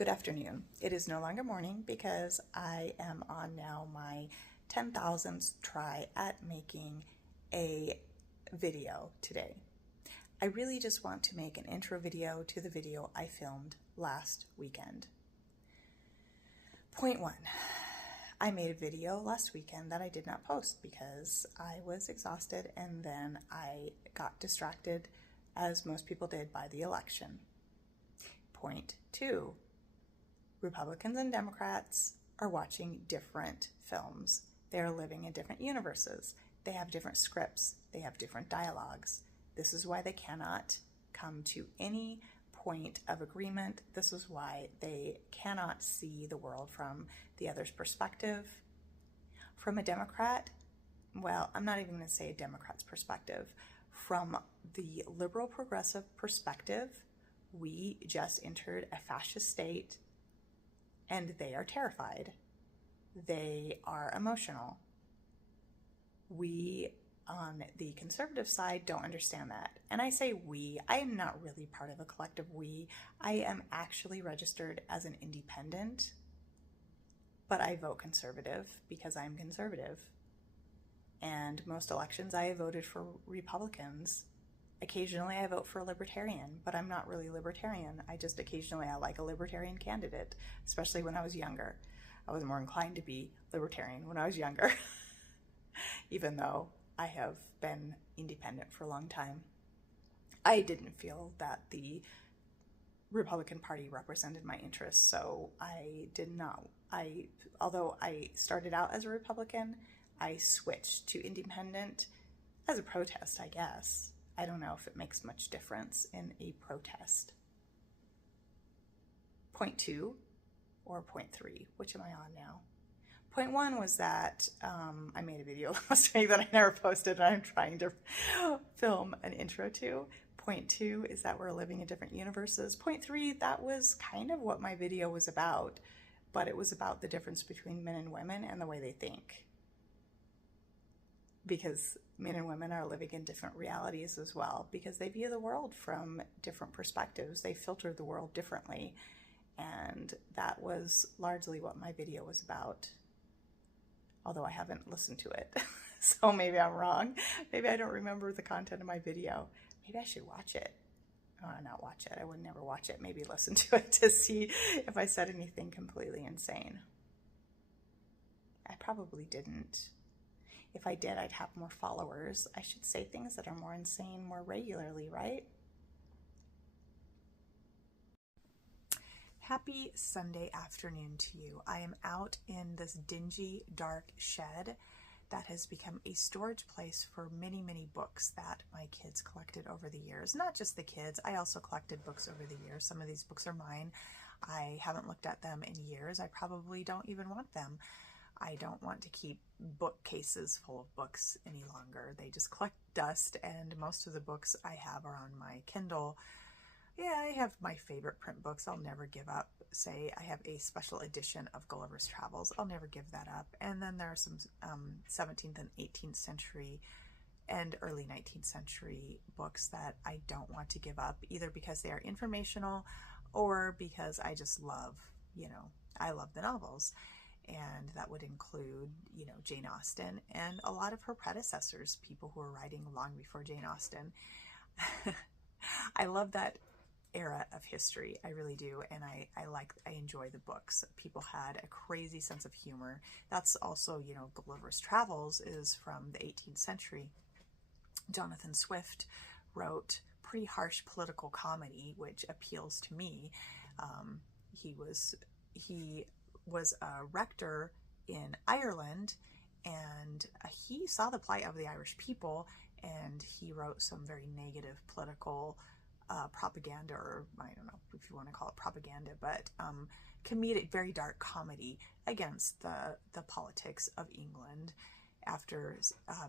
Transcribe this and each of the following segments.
Good afternoon. It is no longer morning because I am on now my 10,000th try at making a video today. I really just want to make an intro video to the video I filmed last weekend. Point one, I made a video last weekend that I did not post because I was exhausted and then I got distracted, as most people did, by the election. Point two, Republicans and Democrats are watching different films. They are living in different universes. They have different scripts. They have different dialogues. This is why they cannot come to any point of agreement. This is why they cannot see the world from the other's perspective. From a Democrat, well, I'm not even going to say a Democrat's perspective. From the liberal progressive perspective, we just entered a fascist state and they are terrified. They are emotional. We, on the conservative side, don't understand that. And I say we, I am not really part of a collective we. I am actually registered as an independent, but I vote conservative because I'm conservative. And most elections I have voted for Republicans. Occasionally I vote for a libertarian, but I'm not really libertarian. I like a libertarian candidate, especially when I was younger. I was more inclined to be libertarian when I was younger, even though I have been independent for a long time. I didn't feel that the Republican Party represented my interests, so I did not. Although I started out as a Republican, I switched to independent as a protest, I guess. I don't know if it makes much difference in a protest. Point two or point three, which am I on now? Point one was that I made a video last week that I never posted and I'm trying to film an intro to. Point two is that we're living in different universes. Point three, that was kind of what my video was about, but it was about the difference between men and women and the way they think. Because men and women are living in different realities as well, because they view the world from different perspectives. They filter the world differently. And that was largely what my video was about. Although I haven't listened to it. So maybe I'm wrong. Maybe I don't remember the content of my video. Maybe I should watch it. Not watch it. I would never watch it. Maybe listen to it to see if I said anything completely insane. I probably didn't. If I did, I'd have more followers. I should say things that are more insane more regularly, right? Happy Sunday afternoon to you. I am out in this dingy, dark shed that has become a storage place for many, many books that my kids collected over the years. Not just the kids, I also collected books over the years. Some of these books are mine. I haven't looked at them in years. I probably don't even want them. I don't want to keep bookcases full of books any longer. They just collect dust, and most of the books I have are on my Kindle. Yeah, I have my favorite print books I'll never give up. Say I have a special edition of Gulliver's Travels. I'll never give that up. And then there are some 17th and 18th century and early 19th century books that I don't want to give up, either because they are informational or because I just love, I love the novels. And that would include, Jane Austen and a lot of her predecessors, people who were writing long before Jane Austen. I love that era of history. I really do. And I enjoy the books. People had a crazy sense of humor. That's also, Gulliver's Travels is from the 18th century. Jonathan Swift wrote pretty harsh political comedy, which appeals to me. He was a rector in Ireland, and he saw the plight of the Irish people, and he wrote some very negative political propaganda, or I don't know if you want to call it propaganda, but comedic, very dark comedy against the politics of England after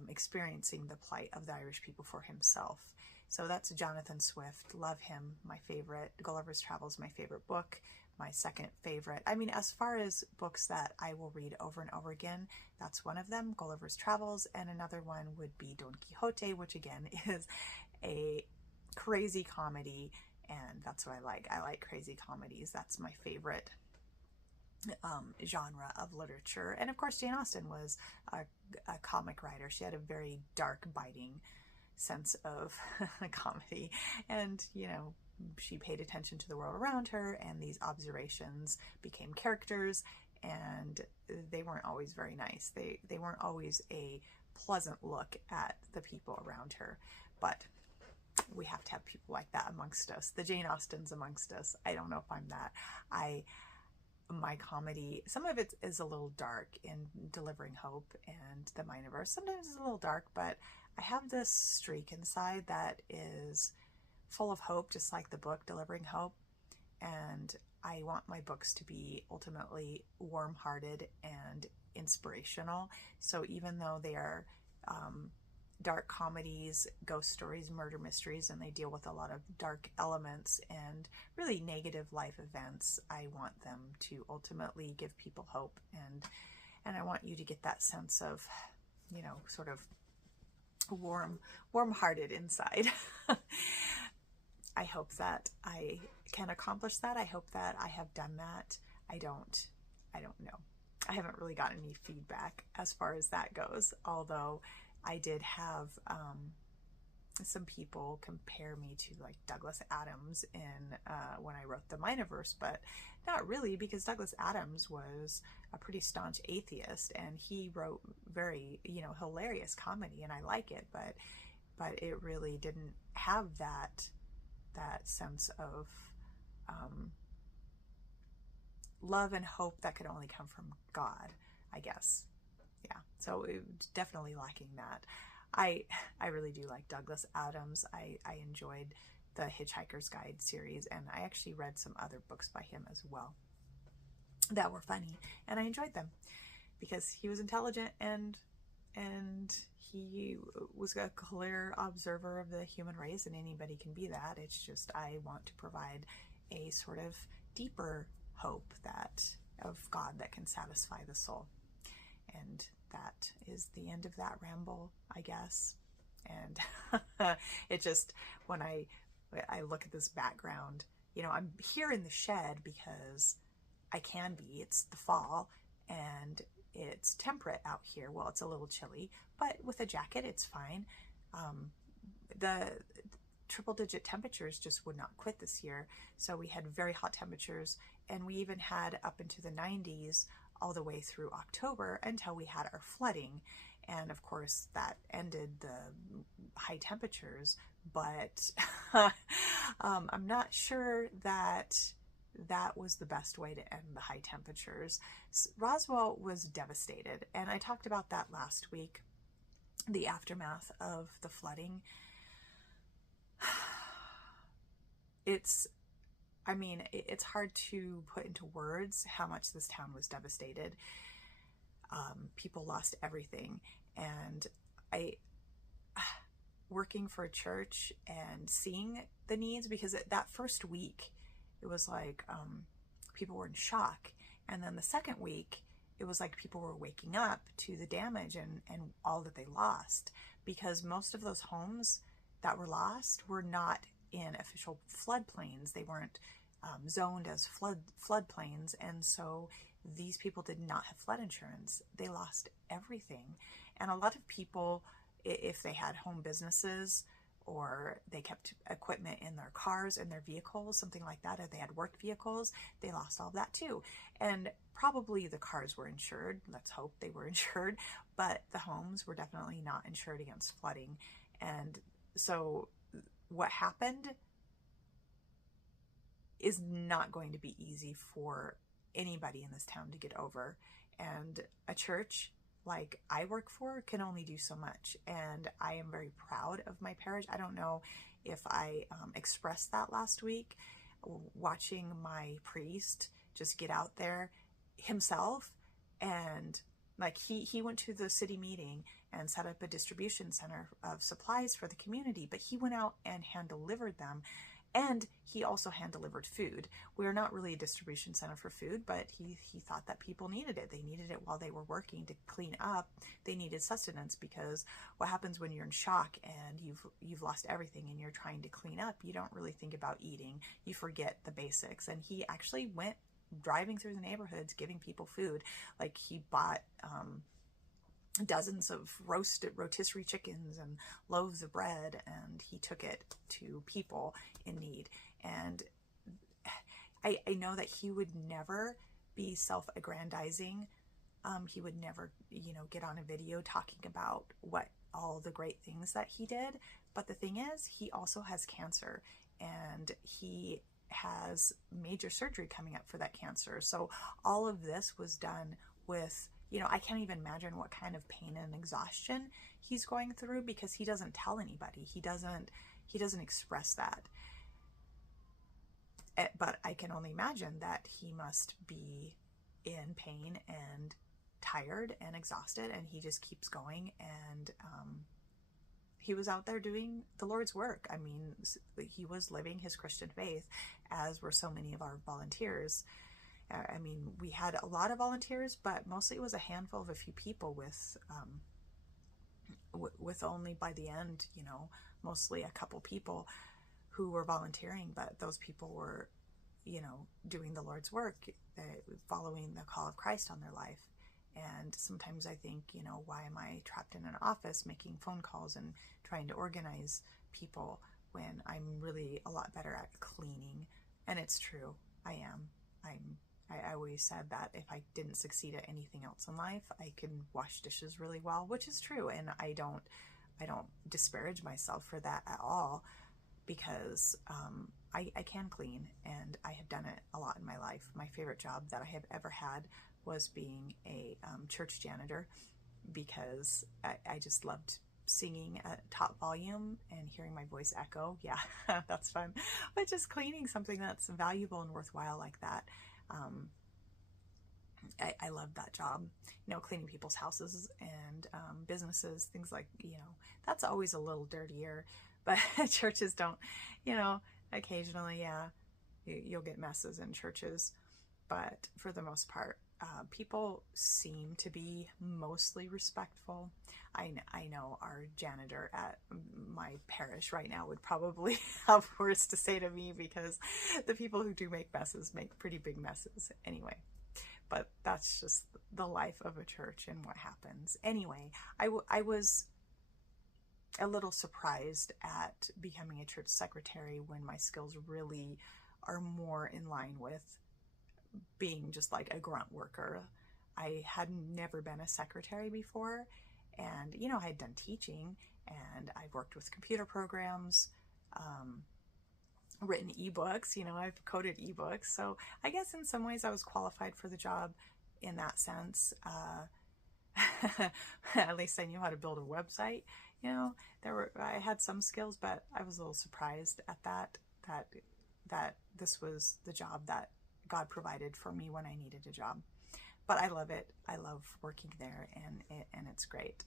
experiencing the plight of the Irish people for himself. So that's Jonathan Swift. Love him. My favorite. Gulliver's Travels, my favorite book. My second favorite. I mean, as far as books that I will read over and over again, that's one of them, Gulliver's Travels, and another one would be Don Quixote, which again is a crazy comedy and that's what I like. I like crazy comedies. That's my favorite genre of literature. And of course, Jane Austen was a comic writer. She had a very dark, biting sense of comedy, and she paid attention to the world around her, and these observations became characters, and they weren't always very nice. They weren't always a pleasant look at the people around her, but we have to have people like that amongst us. The Jane Austens amongst us. I don't know if I'm that. My comedy, some of it is a little dark in Delivering Hope and The Mineverse. Sometimes it's a little dark, but I have this streak inside that is full of hope, just like the book Delivering Hope. And I want my books to be ultimately warm-hearted and inspirational. So even though they are dark comedies, ghost stories, murder mysteries, and they deal with a lot of dark elements and really negative life events, I want them to ultimately give people hope, and I want you to get that sense of, sort of warm-hearted inside. I hope that I can accomplish that. I hope that I have done that. I don't know. I haven't really gotten any feedback as far as that goes, although I did have some people compare me to like Douglas Adams in when I wrote The Mineverse, but not really, because Douglas Adams was a pretty staunch atheist, and he wrote very hilarious comedy, and I like it, but it really didn't have that sense of love and hope that could only come from God, I guess. Yeah, so it's definitely lacking that. I really do like Douglas Adams. I enjoyed the Hitchhiker's Guide series, and I actually read some other books by him as well that were funny, and I enjoyed them because he was intelligent and he was a clear observer of the human race, and anybody can be that. It's just I want to provide a sort of deeper hope of God that can satisfy the soul. And that is the end of that ramble, I guess. And it just, when I look at this background, I'm here in the shed because I can be. It's the fall, and it's temperate out here. Well, it's a little chilly, but with a jacket, it's fine. The triple-digit temperatures just would not quit this year. So we had very hot temperatures, and we even had up into the 90s all the way through October until we had our flooding. And of course, that ended the high temperatures, but I'm not sure that was the best way to end the high temperatures. Roswell was devastated, and I talked about that last week, the aftermath of the flooding. It's hard to put into words how much this town was devastated. People lost everything, and working for a church and seeing the needs, because that first week it was like people were in shock, and then the second week it was like people were waking up to the damage and all that they lost, because most of those homes that were lost were not in official floodplains. They weren't zoned as floodplains, and so these people did not have flood insurance. They lost everything. And a lot of people, if they had home businesses or they kept equipment in their cars and their vehicles, something like that, or they had work vehicles, they lost all of that too. And probably the cars were insured. Let's hope they were insured, but the homes were definitely not insured against flooding. And so what happened is not going to be easy for anybody in this town to get over. And a church like I work for can only do so much. And I am very proud of my parish. I don't know if I expressed that last week, watching my priest just get out there himself, and like he went to the city meeting and set up a distribution center of supplies for the community, but he went out and hand delivered them. And he also hand-delivered food. We're not really a distribution center for food, but he thought that people needed it. They needed it while they were working to clean up. They needed sustenance, because what happens when you're in shock and you've lost everything and you're trying to clean up, you don't really think about eating. You forget the basics. And he actually went driving through the neighborhoods giving people food. Like, he bought dozens of rotisserie chickens and loaves of bread, and he took it to people in need. And I know that he would never be self-aggrandizing. He would never, get on a video talking about what all the great things that he did. But the thing is, he also has cancer, and he has major surgery coming up for that cancer. So all of this was done with, I can't even imagine what kind of pain and exhaustion he's going through, because he doesn't tell anybody. He doesn't express that. But I can only imagine that he must be in pain and tired and exhausted, and he just keeps going. And he was out there doing the Lord's work. I mean, he was living his Christian faith, as were so many of our volunteers. I mean, we had a lot of volunteers, but mostly it was a handful of a few people with only, by the end, mostly a couple people who were volunteering, but those people were, doing the Lord's work, following the call of Christ on their life. And sometimes I think, why am I trapped in an office making phone calls and trying to organize people when I'm really a lot better at cleaning? And it's true. I am. I always said that if I didn't succeed at anything else in life, I can wash dishes really well, which is true. And I don't disparage myself for that at all, because I can clean, and I have done it a lot in my life. My favorite job that I have ever had was being a church janitor, because I just loved singing at top volume and hearing my voice echo. Yeah, that's fun. But just cleaning something that's valuable and worthwhile like that. I love that job, cleaning people's houses and businesses, things like, that's always a little dirtier, but churches don't, occasionally, yeah, you'll get messes in churches, but for the most part, people seem to be mostly respectful. I know our janitor at my parish right now would probably have worse to say to me, because the people who do make messes make pretty big messes anyway. But that's just the life of a church and what happens. Anyway, I was a little surprised at becoming a church secretary when my skills really are more in line with being just like a grunt worker. I had never been a secretary before, and I had done teaching, and I've worked with computer programs, written ebooks, I've coded ebooks. So I guess in some ways I was qualified for the job in that sense. At least I knew how to build a website. I had some skills, but I was a little surprised at that this was the job that God provided for me when I needed a job. But I love it. I love working there, and it's great.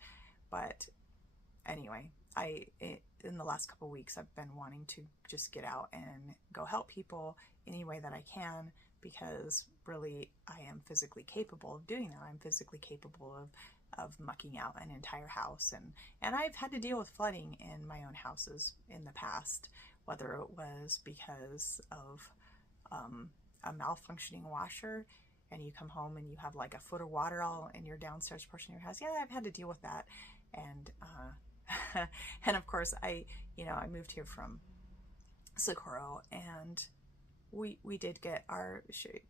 But anyway, in the last couple of weeks, I've been wanting to just get out and go help people any way that I can, because really I am physically capable of doing that. I'm physically capable of mucking out an entire house, and I've had to deal with flooding in my own houses in the past, whether it was because of a malfunctioning washer, and you come home and you have like a foot of water all in your downstairs portion of your house. Yeah, I've had to deal with that. And and of course I moved here from Socorro, and we did get our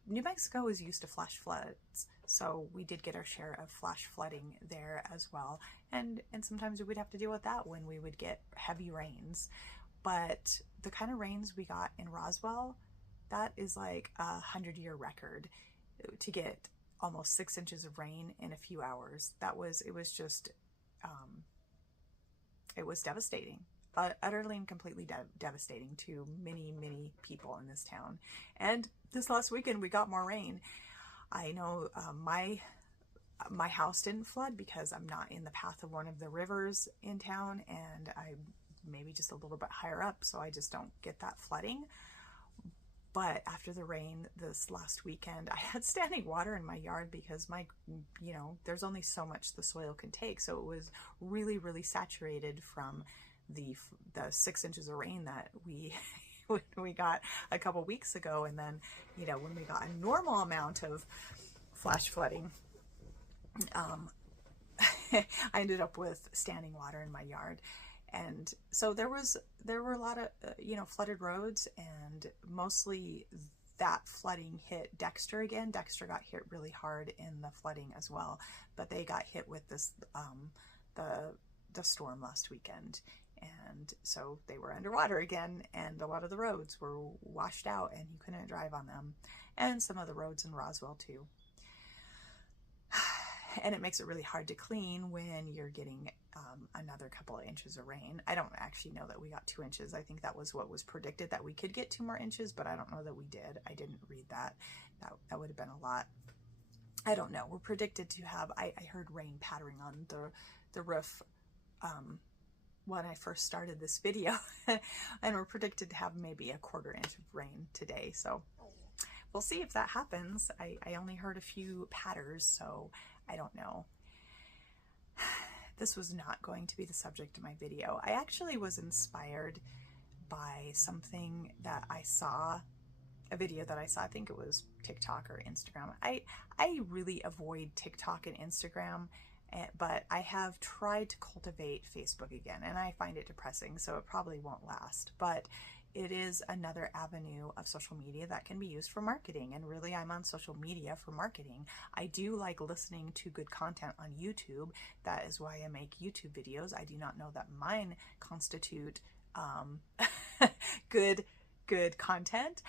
New Mexico is used to flash floods, so we did get our share of flash flooding there as well, and sometimes we would have to deal with that when we would get heavy rains. But the kind of rains we got in Roswell, that is like a 100-year record to get almost 6 inches of rain in a few hours. It was devastating. Utterly and completely devastating to many, many people in this town. And this last weekend we got more rain. I know my house didn't flood because I'm not in the path of one of the rivers in town, and maybe just a little bit higher up, so I just don't get that flooding. But after the rain this last weekend, I had standing water in my yard because there's only so much the soil can take. So it was really, really saturated from the 6 inches of rain that we got a couple weeks ago. And then, when we got a normal amount of flash flooding, I ended up with standing water in my yard. And so there were a lot of, flooded roads, and mostly that flooding hit Dexter again. Dexter got hit really hard in the flooding as well, but they got hit with this, the storm last weekend. And so they were underwater again, and a lot of the roads were washed out and you couldn't drive on them. And some of the roads in Roswell too. And it makes it really hard to clean when you're getting another couple of inches of rain. I don't actually know that we got 2 inches. I think that was what was predicted, that we could get 2 more inches, but I don't know that we did. I didn't read that. That would have been a lot. I don't know. We're predicted to have, I heard rain pattering on the roof when I first started this video, and we're predicted to have maybe a 1/4 inch of rain today. So we'll see if that happens. I only heard a few patters, so I don't know. This was not going to be the subject of my video. I actually was inspired by something that I saw, a video that I saw. I think it was TikTok or Instagram. I really avoid TikTok and Instagram, but I have tried to cultivate Facebook again, and I find it depressing, so it probably won't last. But it is another avenue of social media that can be used for marketing, and really I'm on social media for marketing. I do like listening to good content on YouTube. That is why I make YouTube videos. I do not know that mine constitute good content,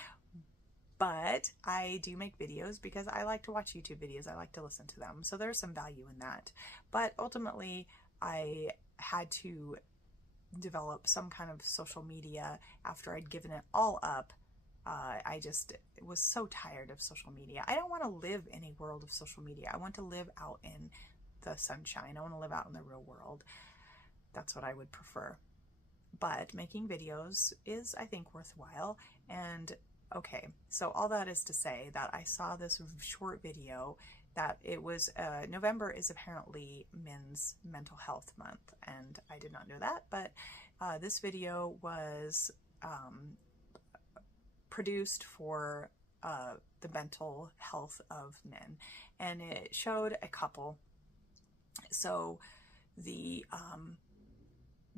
but I do make videos because I like to watch YouTube videos. I like to listen to them. So there's some value in that. But ultimately, I had to develop some kind of social media after I'd given it all up. I just was so tired of social media. I don't want to live in a world of social media. I want to live out in the sunshine. I want to live out in the real world. That's what I would prefer. But making videos is, I think, worthwhile. And okay, so all that is to say that I saw this short video that it was, November is apparently Men's Mental Health Month, and I did not know that, but this video was produced for the mental health of men, and it showed a couple. So the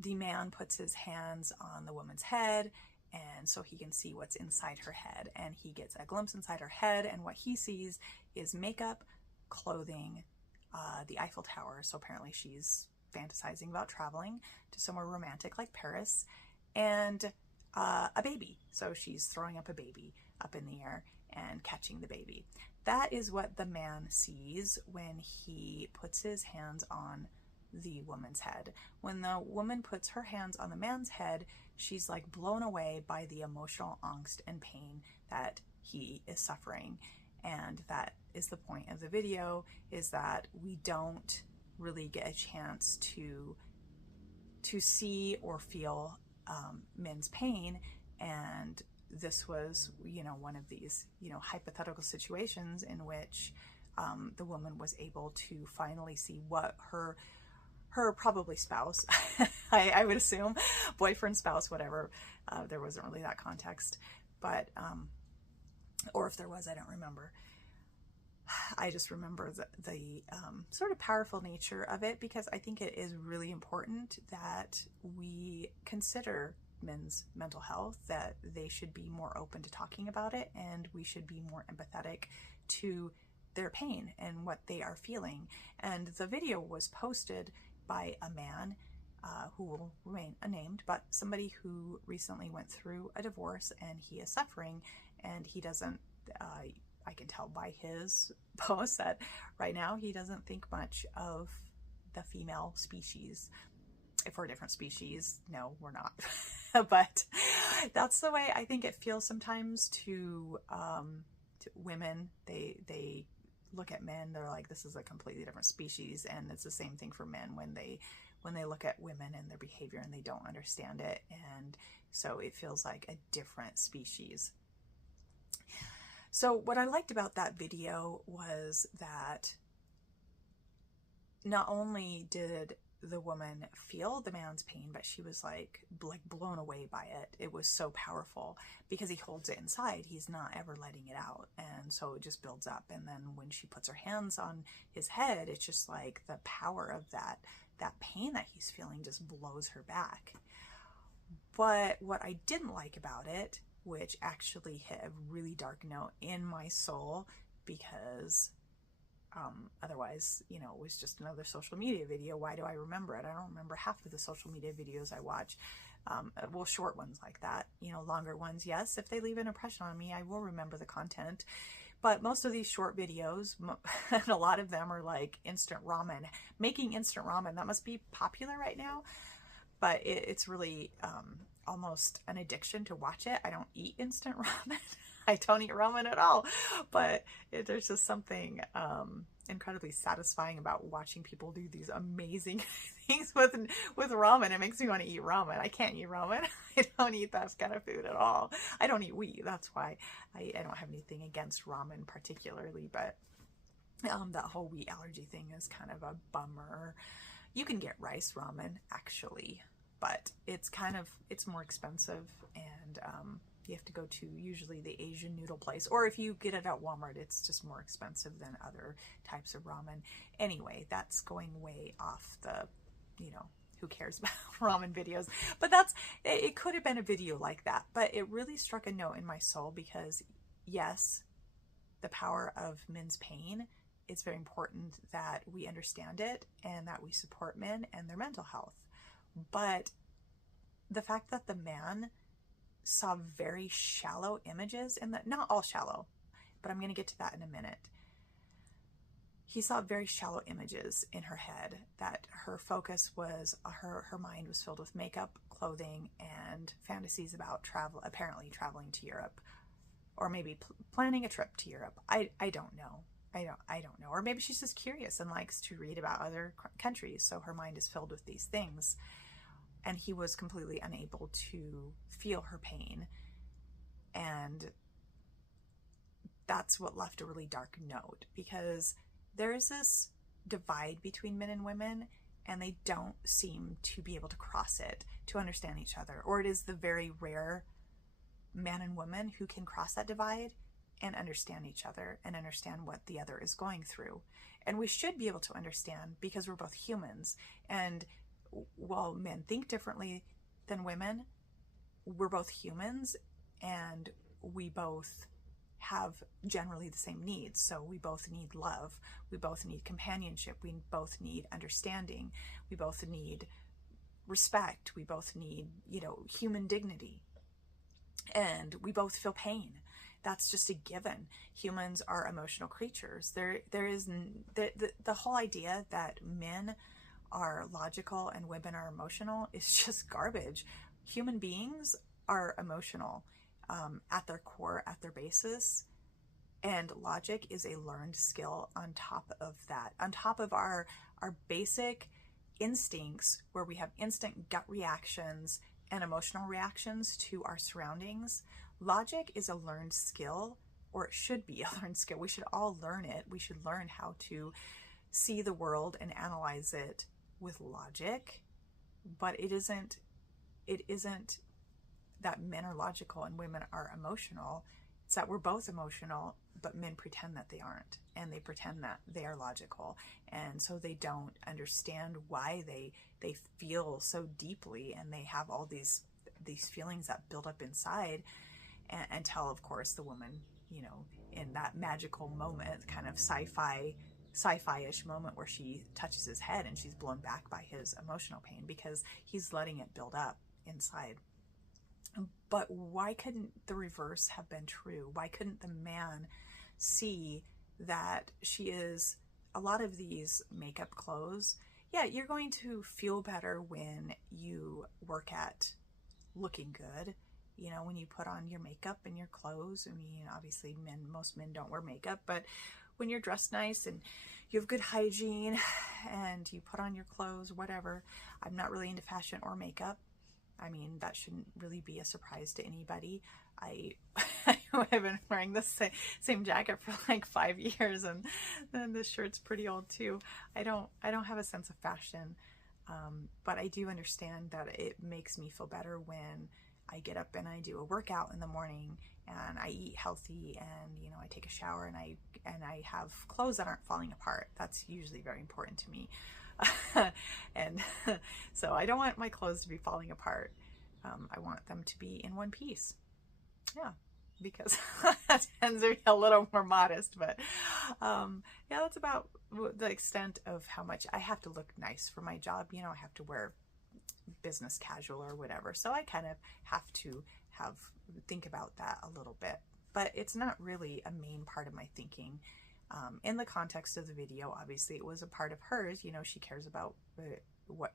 man puts his hands on the woman's head, and so he can see what's inside her head, and he gets a glimpse inside her head, and what he sees is makeup, clothing, the Eiffel Tower. So apparently she's fantasizing about traveling to somewhere romantic like Paris, and a baby. So she's throwing up a baby up in the air and catching the baby. That is what the man sees when he puts his hands on the woman's head. When the woman puts her hands on the man's head, she's like blown away by the emotional angst and pain that he is suffering. And that is the point of the video, is that we don't really get a chance to see or feel men's pain. And this was, one of these, hypothetical situations in which the woman was able to finally see what her probably spouse, I would assume, boyfriend, spouse, whatever, there wasn't really that context, but, or if there was, I don't remember. I just remember the sort of powerful nature of it, because I think it is really important that we consider men's mental health, that they should be more open to talking about it, and we should be more empathetic to their pain and what they are feeling. And the video was posted by a man who will remain unnamed, but somebody who recently went through a divorce, and he is suffering, and he doesn't, I can tell by his post that right now he doesn't think much of the female species. If we're a different species, no, we're not. But that's the way I think it feels sometimes to women. They look at men, they're like, this is a completely different species. And it's the same thing for men when when they look at women and their behavior and they don't understand it. And so it feels like a different species. So what I liked about that video was that not only did the woman feel the man's pain, but she was like blown away by it. It was so powerful because he holds it inside. He's not ever letting it out. And so it just builds up. And then when she puts her hands on his head, it's just like the power of that pain that he's feeling just blows her back. But what I didn't like about it, which actually hit a really dark note in my soul, because otherwise, you know, it was just another social media video. Why do I remember it? I don't remember half of the social media videos I watch. Well, short ones like that, you know, longer ones, yes, if they leave an impression on me, I will remember the content. But most of these short videos, and a lot of them are like instant ramen, making instant ramen. That must be popular right now, but it's really almost an addiction to watch it. I don't eat instant ramen. I don't eat ramen at all, but there's just something incredibly satisfying about watching people do these amazing things with ramen. It makes me want to eat ramen. I can't eat ramen. I don't eat that kind of food at all. I don't eat wheat. That's why I don't have anything against ramen particularly, but that whole wheat allergy thing is kind of a bummer. You can get rice ramen actually, but it's more expensive, and you have to go to usually the Asian noodle place, or if you get it at Walmart, it's just more expensive than other types of ramen. Anyway, that's going way off the, you know, who cares about ramen videos, but it could have been a video like that, but it really struck a note in my soul because yes, the power of men's pain, it's very important that we understand it and that we support men and their mental health. But the fact that the man saw very shallow images in that, not all shallow, but I'm going to get to that in a minute. He saw very shallow images in her head, that her focus was, her mind was filled with makeup, clothing, and fantasies about apparently traveling to Europe, or maybe planning a trip to Europe. I don't know. I don't know. Or maybe she's just curious and likes to read about other countries, so her mind is filled with these things. And he was completely unable to feel her pain. And that's what left a really dark note, because there is this divide between men and women, and they don't seem to be able to cross it to understand each other. Or it is the very rare man and woman who can cross that divide and understand each other and understand what the other is going through. And we should be able to understand because we're both humans. And while men think differently than women, we're both humans, and we both have generally the same needs. So we both need love, we both need companionship, we both need understanding, we both need respect, we both need, you know, human dignity, and we both feel pain. That's just a given. Humans are emotional creatures. There is the whole idea that men are logical and women are emotional is just garbage. Human beings are emotional at their core, at their basis, and logic is a learned skill on top of that, on top of our basic instincts, where we have instant gut reactions and emotional reactions to our surroundings. Logic is a learned skill, or it should be a learned skill. We should all learn it. We should learn how to see the world and analyze it with logic, but it isn't that men are logical and women are emotional. It's that we're both emotional, but men pretend that they aren't, and they pretend that they are logical, and so they don't understand why they feel so deeply, and they have all these feelings that build up inside until, of course, the woman, you know, in that magical moment, kind of sci-fi-ish moment where she touches his head and she's blown back by his emotional pain because he's letting it build up inside. But why couldn't the reverse have been true? Why couldn't the man see that she is, a lot of these makeup clothes, yeah, you're going to feel better when you work at looking good. You know, when you put on your makeup and your clothes. I mean, obviously most men don't wear makeup, but when you're dressed nice and you have good hygiene and you put on your clothes, whatever. I'm not really into fashion or makeup. I mean, that shouldn't really be a surprise to anybody. I have been wearing the same jacket for like 5 years, and then this shirt's pretty old too. I don't have a sense of fashion, but I do understand that it makes me feel better when I get up and I do a workout in the morning and I eat healthy, and you know, I take a shower and I have clothes that aren't falling apart. That's usually very important to me. And so I don't want my clothes to be falling apart. I want them to be in one piece. Yeah, because that tends to be a little more modest, but yeah, that's about the extent of how much I have to look nice for my job. You know, I have to wear business casual or whatever, so I kind of have to think about that a little bit, but it's not really a main part of my thinking. In the context of the video, obviously it was a part of hers. You know, she cares about what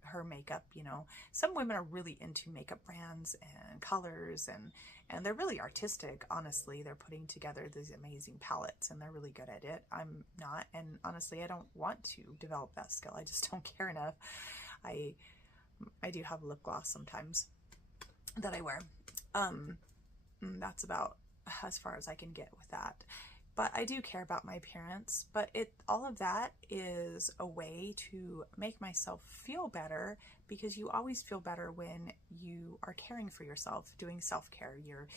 her makeup, you know. Some women are really into makeup brands and colors, and they're really artistic. Honestly, they're putting together these amazing palettes and they're really good at it. I'm not, and honestly, I don't want to develop that skill. I just don't care enough. I do have lip gloss sometimes that I wear. That's about as far as I can get with that. But I do care about my appearance, but all of that is a way to make myself feel better, because you always feel better when you are caring for yourself, doing self-care. You're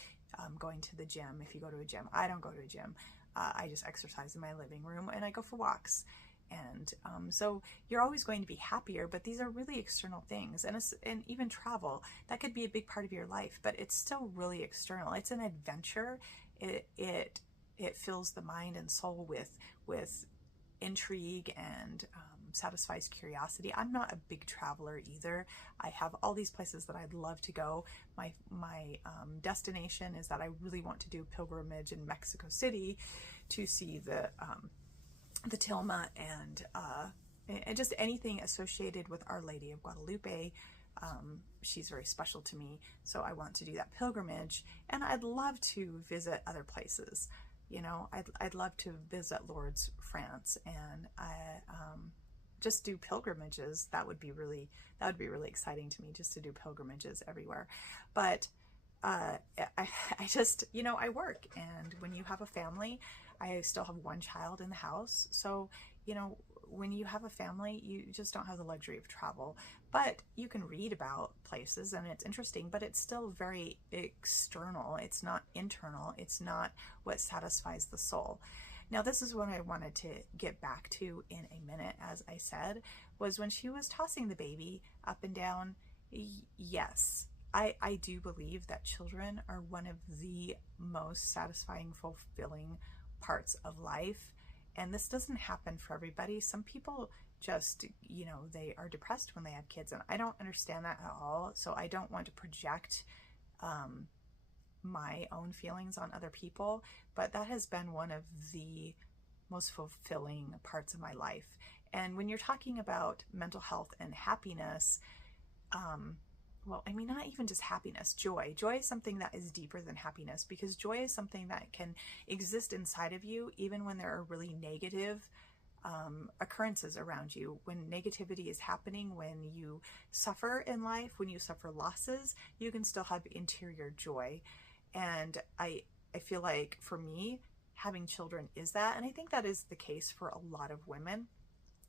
going to the gym. If you go to a gym, I don't go to a gym. I just exercise in my living room and I go for walks. And so you're always going to be happier, but these are really external things. And even travel, that could be a big part of your life, but it's still really external. It's an adventure. It fills the mind and soul with intrigue and satisfies curiosity. I'm not a big traveler either. I have all these places that I'd love to go. My destination is that I really want to do a pilgrimage in Mexico City to see the tilma and just anything associated with Our Lady of Guadalupe. She's very special to me, so I want to do that pilgrimage, and I'd love to visit other places. You know, I'd love to visit Lourdes, France, and just do pilgrimages. That would be really exciting to me, just to do pilgrimages everywhere. But I just, you know, I work, and when you have a family, I still have one child in the house. So, you know, when you have a family, you just don't have the luxury of travel. But you can read about places and it's interesting, but it's still very external. It's not internal. It's not what satisfies the soul. Now, this is what I wanted to get back to in a minute, as I said, was when she was tossing the baby up and down. Yes, I do believe that children are one of the most satisfying, fulfilling parts of life. And this doesn't happen for everybody. Some people just, you know, they are depressed when they have kids, and I don't understand that at all. So I don't want to project my own feelings on other people, but that has been one of the most fulfilling parts of my life. And when you're talking about mental health and happiness, well, I mean, not even just happiness, joy. Joy is something that is deeper than happiness, because joy is something that can exist inside of you even when there are really negative occurrences around you. When negativity is happening, when you suffer in life, when you suffer losses, you can still have interior joy. And I feel like for me, having children is that. And I think that is the case for a lot of women.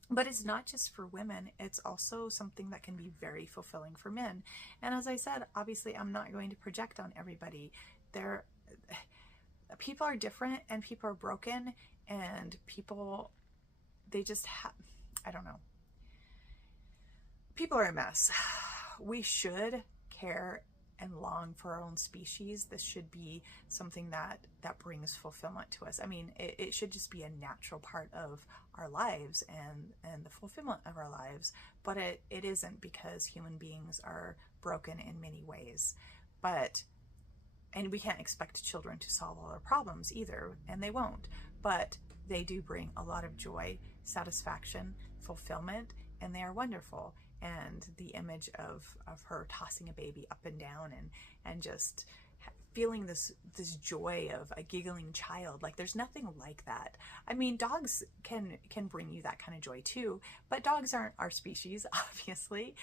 But it's not just for women, it's also something that can be very fulfilling for men. And as I said, obviously I'm not going to project on everybody. People are different, and people are broken, and people, they just I don't know. People are a mess. We should care and long for our own species. This should be something that brings fulfillment to us. I mean, it should just be a natural part of our lives and the fulfillment of our lives, but it isn't, because human beings are broken in many ways. And we can't expect children to solve all our problems either, and they won't, but they do bring a lot of joy, satisfaction, fulfillment, and they are wonderful. And the image of her tossing a baby up and down and just feeling this joy of a giggling child. Like there's nothing like that. I mean, dogs can bring you that kind of joy too, but dogs aren't our species, obviously.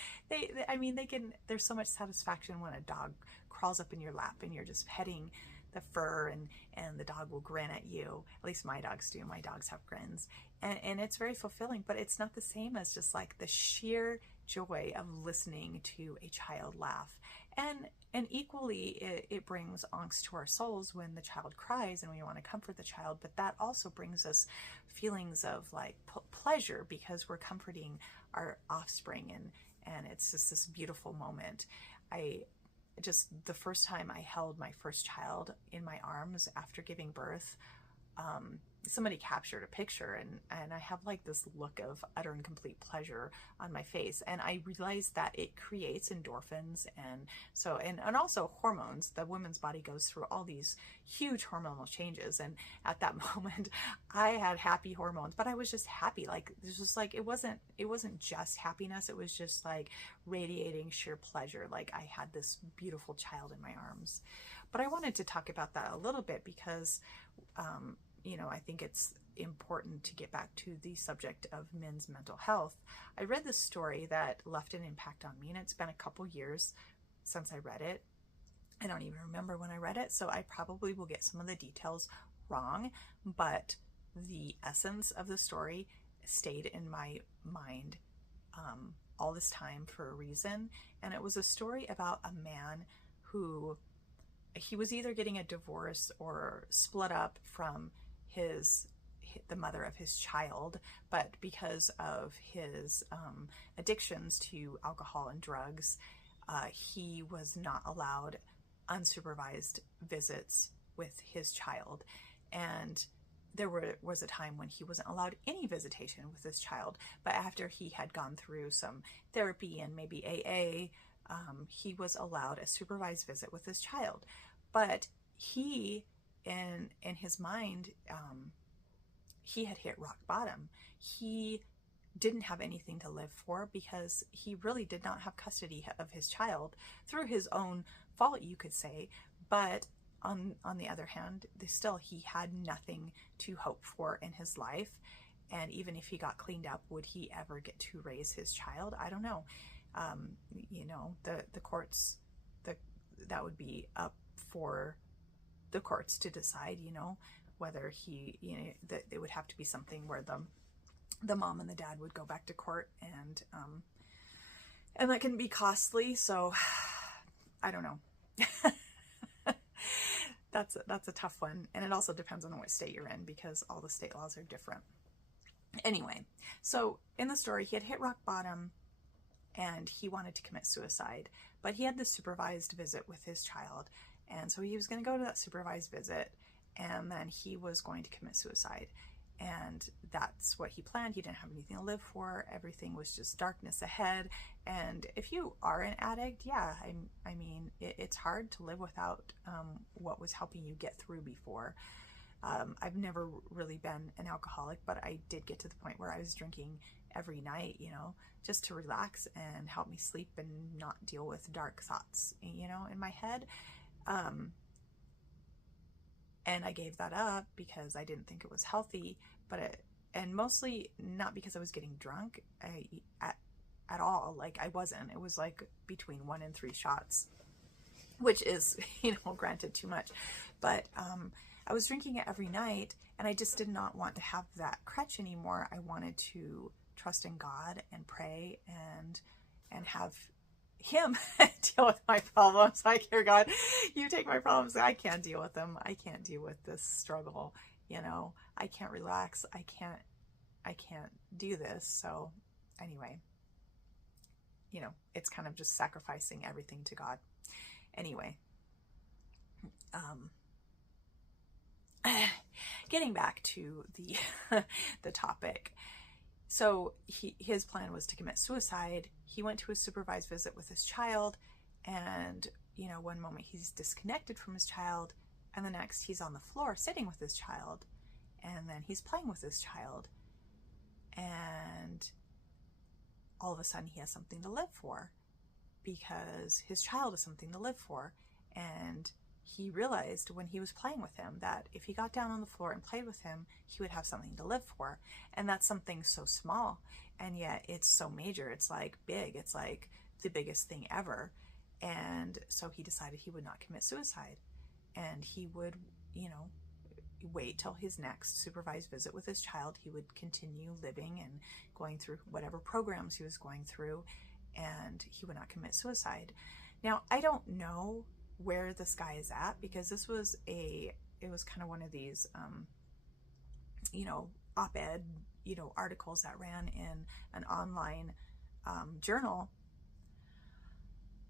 I mean, there's so much satisfaction when a dog crawls up in your lap and you're just petting the fur, and the dog will grin at you. At least my dogs do. My dogs have grins, and it's very fulfilling, but it's not the same as just like the sheer joy of listening to a child laugh. And equally, it brings angst to our souls when the child cries and we want to comfort the child, but that also brings us feelings of like pleasure because we're comforting our offspring, and it's just this beautiful moment. The first time I held my first child in my arms after giving birth, somebody captured a picture, and I have like this look of utter and complete pleasure on my face, and I realized that it creates endorphins and also hormones. The woman's body goes through all these huge hormonal changes, and at that moment I had happy hormones, but I was just happy. Like it was just like it wasn't just happiness, it was just like radiating sheer pleasure, like I had this beautiful child in my arms. But I wanted to talk about that a little bit because I think it's important to get back to the subject of men's mental health. I read this story that left an impact on me, and it's been a couple years since I read it. I don't even remember when I read it, so I probably will get some of the details wrong, but the essence of the story stayed in my mind all this time for a reason. And it was a story about a man who he was either getting a divorce or split up from the mother of his child, but because of his addictions to alcohol and drugs, he was not allowed unsupervised visits with his child. And there was a time when he wasn't allowed any visitation with his child, but after he had gone through some therapy and maybe AA, he was allowed a supervised visit with his child. But he, in his mind, he had hit rock bottom. He didn't have anything to live for because he really did not have custody of his child through his own fault, you could say. But on the other hand, still he had nothing to hope for in his life. And even if he got cleaned up, would he ever get to raise his child? I don't know. The courts, that would be up for the courts to decide, whether that it would have to be something where the mom and the dad would go back to court, and that can be costly. So I don't know. That's a tough one. And it also depends on what state you're in because all the state laws are different. Anyway, so in the story, he had hit rock bottom and he wanted to commit suicide, but he had this supervised visit with his child. And so he was going to go to that supervised visit, and then he was going to commit suicide. And that's what he planned. He didn't have anything to live for. Everything was just darkness ahead. And if you are an addict, yeah, I mean, it's hard to live without what was helping you get through before. I've never really been an alcoholic, but I did get to the point where I was drinking every night, just to relax and help me sleep and not deal with dark thoughts, in my head. And I gave that up because I didn't think it was healthy, and mostly not because I was getting drunk at all. Like I wasn't. It was like between 1 and 3 shots, which is, granted too much, but I was drinking it every night, and I just did not want to have that crutch anymore. I wanted to trust in God and pray and have him deal with my problems. Like, here, God, you take my problems. I can't deal with them. I can't deal with this struggle. I can't relax. I can't do this. So anyway, it's kind of just sacrificing everything to God. Anyway, getting back to the topic. So his plan was to commit suicide. He went to a supervised visit with his child, and one moment he's disconnected from his child, and the next he's on the floor sitting with his child, and then he's playing with his child, and all of a sudden he has something to live for because his child is something to live for, and he realized when he was playing with him that if he got down on the floor and played with him, he would have something to live for. And that's something so small, and yet it's so major. It's like big. It's like the biggest thing ever. And so he decided he would not commit suicide, and he would, wait till his next supervised visit with his child. He would continue living and going through whatever programs he was going through, and he would not commit suicide. Now, I don't know where this guy is at, because it was kind of one of these, op-ed, articles that ran in an online journal,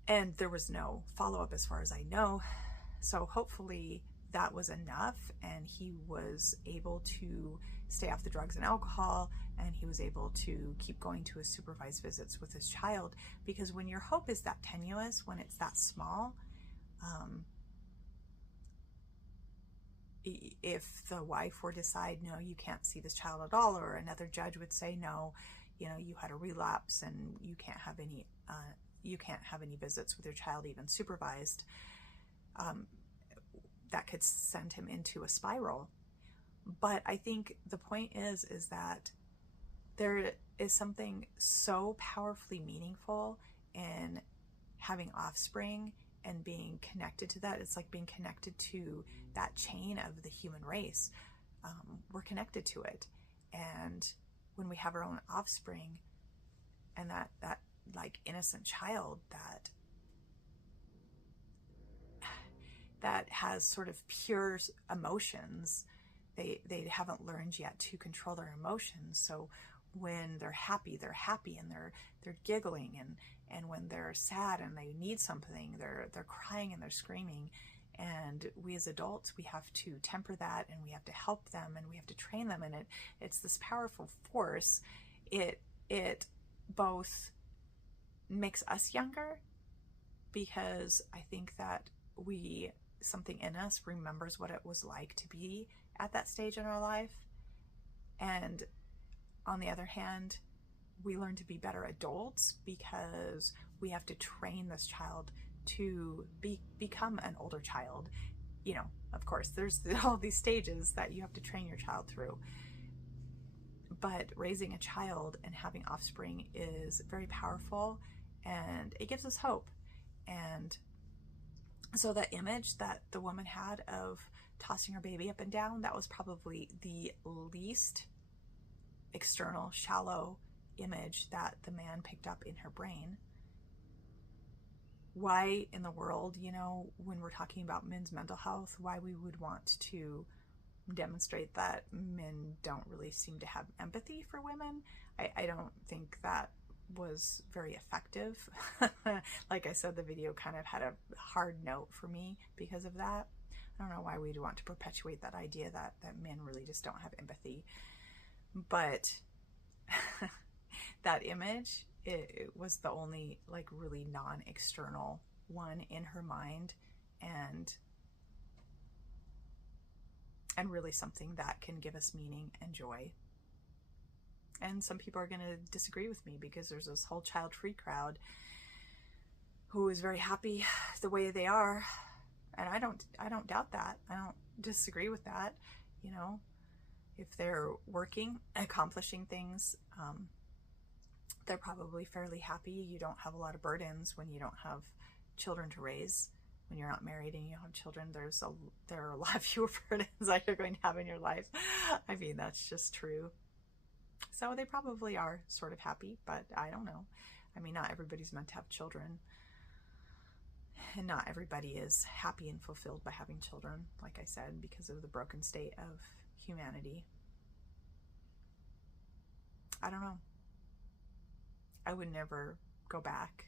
and there was no follow-up as far as I know. So hopefully that was enough, and he was able to stay off the drugs and alcohol, and he was able to keep going to his supervised visits with his child. Because when your hope is that tenuous, when it's that small, if the wife were to decide, no, you can't see this child at all, or another judge would say, no, you had a relapse and you can't have any visits with your child, even supervised, that could send him into a spiral. But I think the point is that there is something so powerfully meaningful in having offspring and being connected to that. It's like being connected to that chain of the human race. We're connected to it. And when we have our own offspring, and that like innocent child that has sort of pure emotions, they haven't learned yet to control their emotions. So when they're happy, and they're giggling, and when they're sad and they need something, they're crying and they're screaming. And we as adults, we have to temper that, and we have to help them, and we have to train them. And it's this powerful force. It both makes us younger, because I think that something in us remembers what it was like to be at that stage in our life. And on the other hand, we learn to be better adults, because we have to train this child to become an older child. Of course, there's all these stages that you have to train your child through. But raising a child and having offspring is very powerful, and it gives us hope. And so that image that the woman had of tossing her baby up and down, that was probably the least external, shallow image that the man picked up in her brain. Why in the world, when we're talking about men's mental health, why we would want to demonstrate that men don't really seem to have empathy for women, I don't think that was very effective. Like I said, the video kind of had a hard note for me because of that. I don't know why we'd want to perpetuate that idea that men really just don't have empathy. But that image, it was the only like really non-external one in her mind, and really something that can give us meaning and joy. And some people are going to disagree with me, because there's this whole child-free crowd who is very happy the way they are, and I don't doubt that. I don't disagree with that. If they're working, accomplishing things, they're probably fairly happy. You don't have a lot of burdens when you don't have children to raise. When you're not married and you have children, there are a lot fewer burdens that you're going to have in your life. I mean, that's just true. So they probably are sort of happy, but I don't know. I mean, not everybody's meant to have children, and not everybody is happy and fulfilled by having children, like I said, because of the broken state of humanity. I don't know. I would never go back.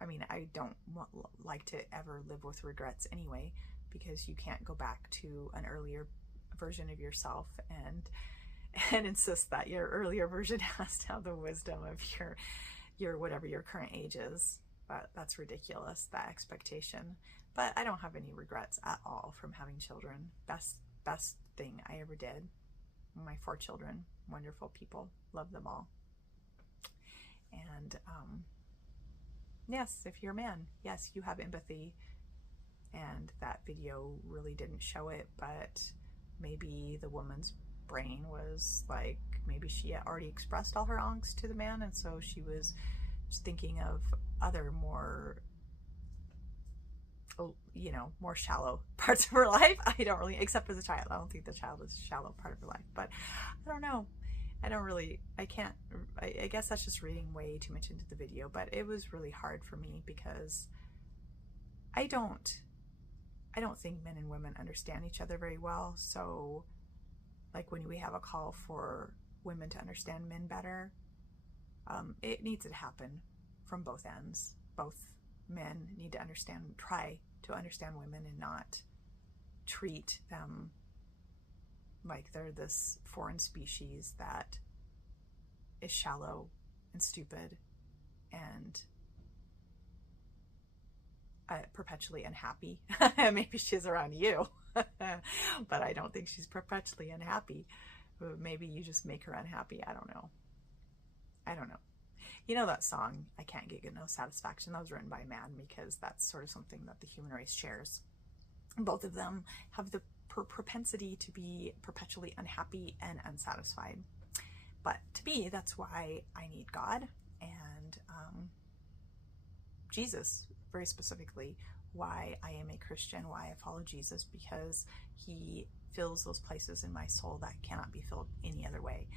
I mean, I don't like to ever live with regrets anyway, because you can't go back to an earlier version of yourself and insist that your earlier version has to have the wisdom of your whatever your current age is. But that's ridiculous, that expectation. But I don't have any regrets at all from having children. Best thing I ever did. My 4 children, wonderful people, love them all. And yes, if you're a man, yes, you have empathy, and that video really didn't show it, but maybe the woman's brain was like, maybe she had already expressed all her angst to the man, and so she was just thinking of other more, you know, more shallow parts of her life. I don't really, except for the child. I don't think the child is a shallow part of her life, but I don't know. I guess that's just reading way too much into the video, but it was really hard for me because I don't think men and women understand each other very well. So like when we have a call for women to understand men better, it needs to happen from both ends. Both men need to try to understand women and not treat them like they're this foreign species that is shallow and stupid and perpetually unhappy. Maybe she's around you, but I don't think she's perpetually unhappy. Maybe you just make her unhappy. I don't know. You know that song, I Can't Get No Satisfaction? That was written by a man, because that's sort of something that the human race shares. Both of them have the propensity to be perpetually unhappy and unsatisfied. But to me, that's why I need God and Jesus, very specifically, why I am a Christian, why I follow Jesus, because he fills those places in my soul that cannot be filled any other way.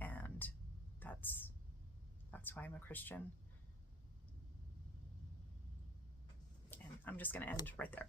And that's why I'm a Christian. And I'm just going to end right there.